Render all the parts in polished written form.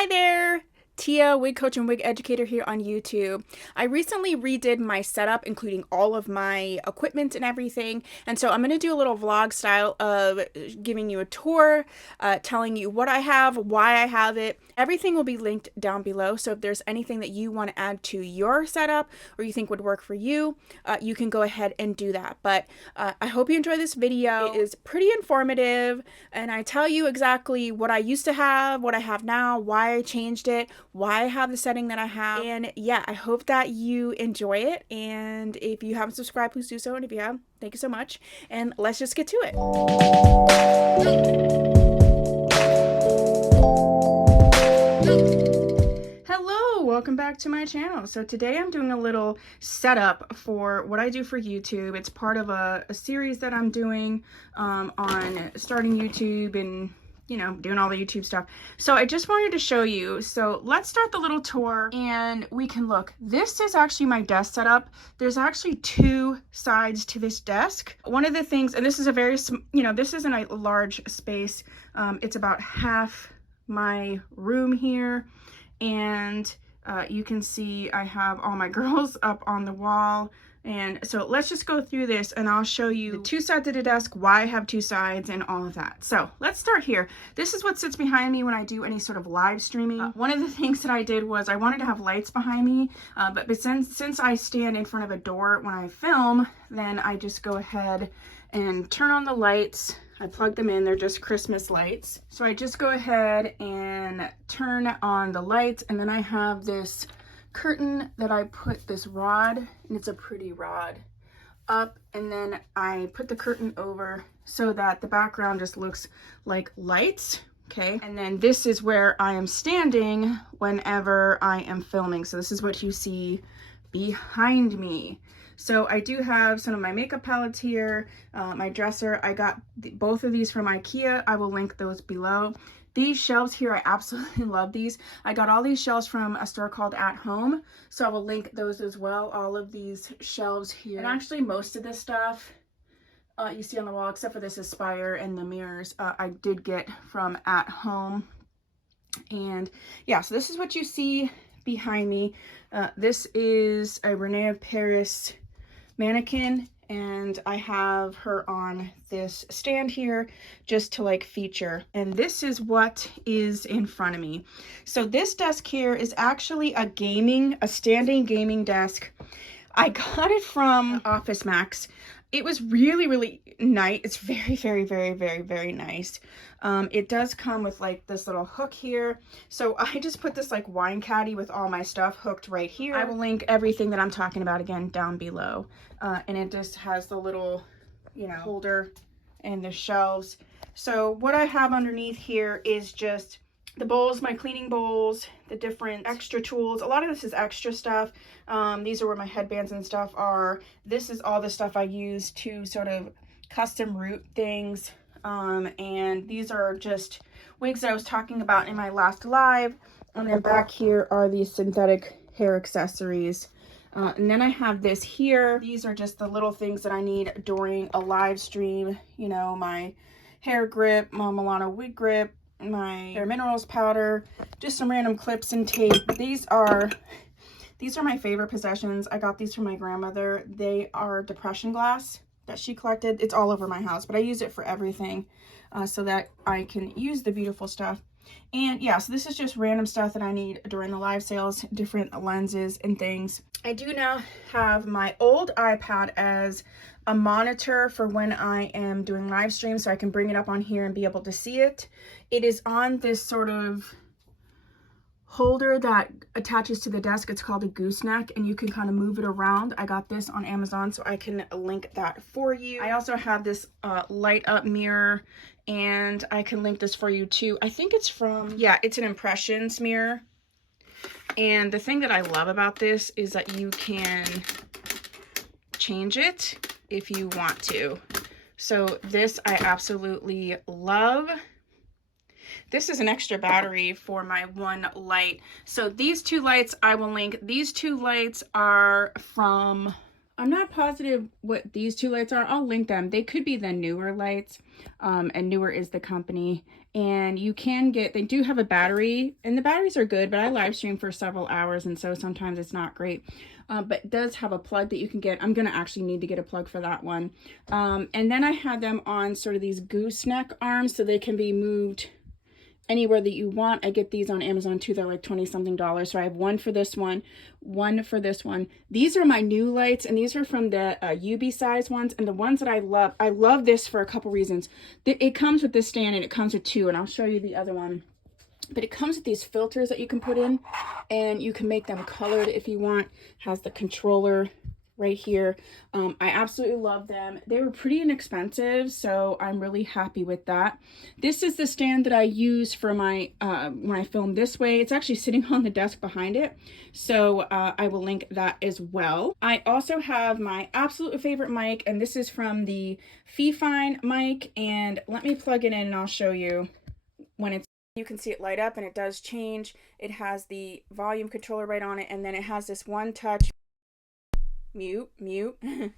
Hi there! Tia, wig coach and wig educator here on YouTube. I recently redid my setup, including all of my equipment and everything. And so I'm going to do a little vlog style of giving you a tour, telling you what I have, why I have it. Everything will be linked down below. So if there's anything that you want to add to your setup or you think would work for you, you can go ahead and do that. But I hope you enjoy this video. It is pretty informative and I tell you exactly what I used to have, what I have now, why I changed it, why I have the setting that I have. And yeah, I hope that you enjoy it. And if you haven't subscribed, please do so. And if you have, thank you so much. And let's just get to it. Hello, welcome back to my channel. So today I'm doing a little setup for what I do for YouTube. It's part of a series that I'm doing on starting YouTube and doing all the YouTube stuff. So I just wanted to show you. So let's start the little tour and we can look. This is actually my desk setup. There's actually two sides to this desk. One of the things, and this is a very, this isn't a large space. It's about half my room here. And you can see I have all my girls up on the wall. And so let's just go through this and I'll show you the two sides of the desk, why I have two sides and all of that. So let's start here. This is what sits behind me when I do any sort of live streaming. One of the things that I did was I wanted to have lights behind me, but since I stand in front of a door when I film, then I just go ahead and turn on the lights. I plug them in, they're just Christmas lights. So I just go ahead and turn on the lights, and then I have this curtain that I put this rod, and it's a pretty rod, up, and then I put the curtain over so that the background just looks like lights, okay? And then this is where I am standing whenever I am filming. So this is what you see behind me. So I do have some of my makeup palettes here, my dresser. I got both of these from IKEA. I will link those below. These shelves here, I absolutely love these. I got all these shelves from a store called At Home, so I will link those as well, all of these shelves here. And actually most of this stuff you see on the wall, except for this Aspire and the mirrors, I did get from At Home. And yeah, so this is what you see behind me. This is a Rene of Paris mannequin, and I have her on this stand here just to like feature. And this is what is in front of me. So this desk here is actually a standing gaming desk. I got it from Office Max. It was really nice. It's very nice. It does come with like this little hook here. So I just put this like wine caddy with all my stuff hooked right here. I will link everything that I'm talking about again down below. And it just has the little, holder and the shelves. So what I have underneath here is just the bowls, my cleaning bowls, the different extra tools. A lot of this is extra stuff. These are where my headbands and stuff are. This is all the stuff I use to sort of custom route things. And these are just wigs that I was talking about in my last live. And then back here are these synthetic hair accessories. And then I have this here. These are just the little things that I need during a live stream. My hair grip, my Milano wig grip, my hair minerals powder, just some random clips and tape. These are my favorite possessions. I got these from my grandmother. They are depression glass that she collected. It's all over my house, but I use it for everything so that I can use the beautiful stuff. And yeah, so this is just random stuff that I need during the live sales, different lenses and things. I do now have my old iPad as a monitor for when I am doing live streams, so I can bring it up on here and be able to see it. It is on this sort of holder that attaches to the desk. It's called a gooseneck, and you can kind of move it around. I got this on Amazon, so I can link that for you. I also have this light up mirror, and I can link this for you too. I think it's from, yeah, it's an Impressions mirror. And the thing that I love about this is that you can change it if you want to. So this I absolutely love. This is an extra battery for my one light. So these two lights I will link. These two lights are from, I'm not positive what these two lights are. I'll link them. They could be the Newer lights, and Newer is the company. And you can get, they do have a battery, and the batteries are good, but I live stream for several hours, and so sometimes it's not great. But it does have a plug that you can get. I'm going to actually need to get a plug for that one. And then I had them on sort of these gooseneck arms so they can be moved anywhere that you want. I get these on Amazon too. They're like 20 something dollars. So I have one for this one for this one. These are my new lights, and these are from the UB size ones, and the ones that I love this for a couple reasons. It comes with this stand, and it comes with two, and I'll show you the other one. But it comes with these filters that you can put in, and you can make them colored if you want. It has the controller right here. I absolutely love them. They were pretty inexpensive, so I'm really happy with that. This is the stand that I use for my when I film this way. It's actually sitting on the desk behind it, so I will link that as well. I also have my absolute favorite mic, and this is from the Fifine mic, and let me plug it in and I'll show you when it's. You can see it light up, and it does change. It has the volume controller right on it, and then it has this one touch mute. And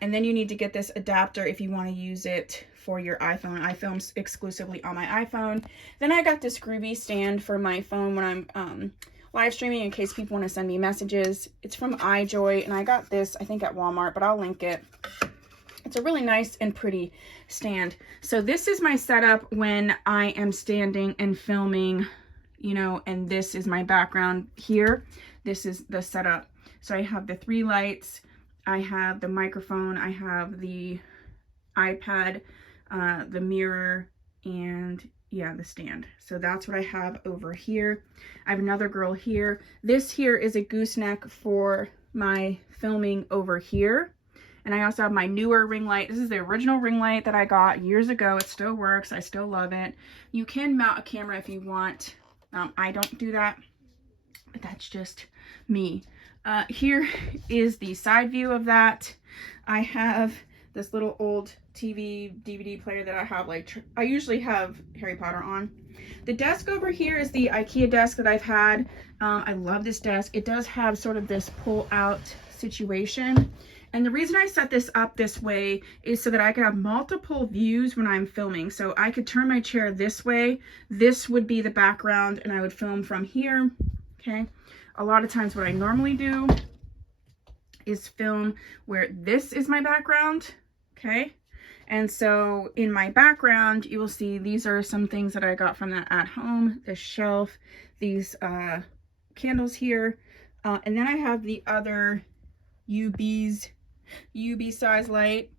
then you need to get this adapter if you want to use it for your iPhone. I film exclusively on my iPhone. Then I got this groovy stand for my phone when I'm live streaming, in case people want to send me messages. It's from iJoy, and I got this I think at Walmart, but I'll link it. It's a really nice and pretty stand. So this is my setup when I am standing and filming, you know, and this is my background here. This is the setup. So I have the 3 lights, I have the microphone, I have the iPad, the mirror, and yeah, the stand. So that's what I have over here. I have another girl here. This here is a gooseneck for my filming over here. And I also have my newer ring light. This is the original ring light that I got years ago. It still works. I still love it. You can mount a camera if you want. I don't do that, but that's just me. Here is the side view of that. I have this little old TV DVD player that I have, like, I usually have Harry Potter on. The desk over here is the IKEA desk that I've had. I love this desk. It does have sort of this pull out situation. And the reason I set this up this way is so that I could have multiple views when I'm filming. So I could turn my chair this way. This would be the background, and I would film from here, okay? A lot of times what I normally do is film where this is my background, okay? And so in my background, you will see these are some things that I got from that at home, the shelf, these candles here. And then I have the other UB size light,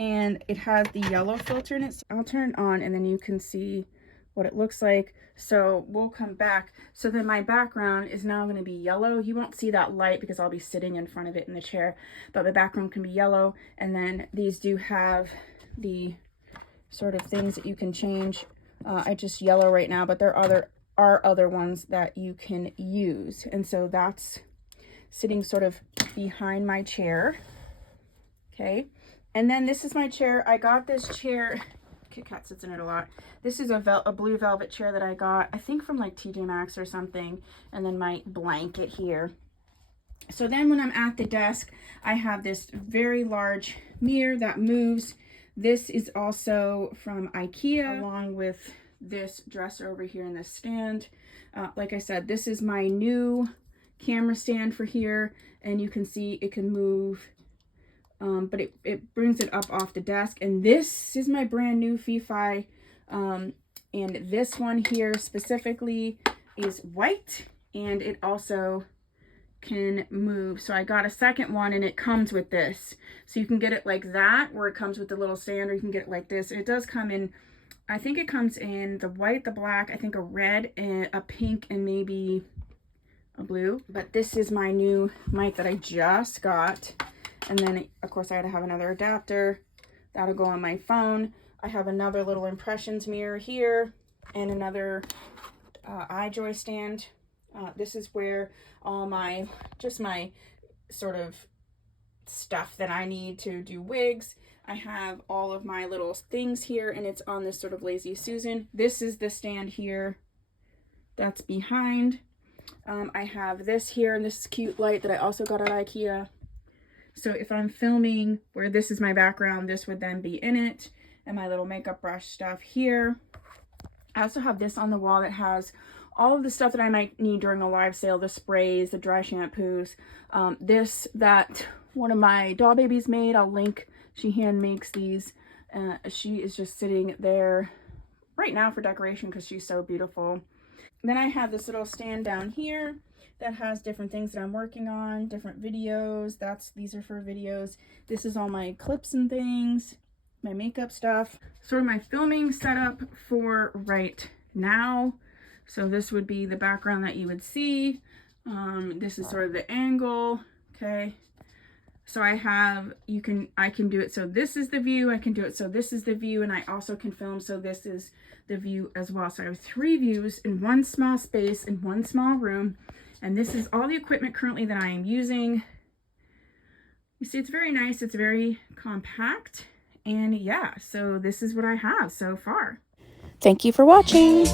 and it has the yellow filter in it. So I'll turn it on, and then you can see what it looks like. So we'll come back. So then my background is now going to be yellow. You won't see that light because I'll be sitting in front of it in the chair, but my background can be yellow. And then these do have the sort of things that you can change. I just yellow right now, but there are other ones that you can use. And so that's sitting sort of behind my chair. Okay, and then this is my chair. I got this chair, Kit Kat sits in it a lot. This is a blue velvet chair that I got, I think from like TJ Maxx or something. And then my blanket here. So then when I'm at the desk, I have this very large mirror that moves. This is also from IKEA, along with this dresser over here and this stand. Like I said, this is my new camera stand for here, and you can see it can move. But it brings it up off the desk. And this is my brand new Fifine. And this one here specifically is white, and it also can move. So I got a second one, and it comes with this. So you can get it like that, where it comes with the little stand, or you can get it like this. And it does come in, I think it comes in the white, the black, I think a red, and a pink, and maybe a blue. But this is my new mic that I just got. And then, of course, I had to have another adapter. That'll go on my phone. I have another little impressions mirror here, and another iJoy stand. This is where all my, just my sort of stuff that I need to do wigs. I have all of my little things here, and it's on this sort of Lazy Susan. This is the stand here that's behind. I have this here, and this cute light that I also got at IKEA. So if I'm filming where this is my background, this would then be in it. and my little makeup brush stuff here. I also have this on the wall that has all of the stuff that I might need during a live sale, the sprays, the dry shampoos, this that one of my doll babies made. I'll link. She hand makes these. She is just sitting there right now for decoration because she's so beautiful. Then I have this little stand down here that has different things that I'm working on, different videos. These are for videos. This is all my clips and things, my makeup stuff. Sort of my filming setup for right now. So this would be the background that you would see. This is sort of the angle, okay? So I can do it so this is the view, I can do it so this is the view, and I also can film so this is the view as well. So I have 3 views in one small space, in one small room, and this is all the equipment currently that I am using. You see, it's very nice, it's very compact, and yeah, so this is what I have so far. Thank you for watching.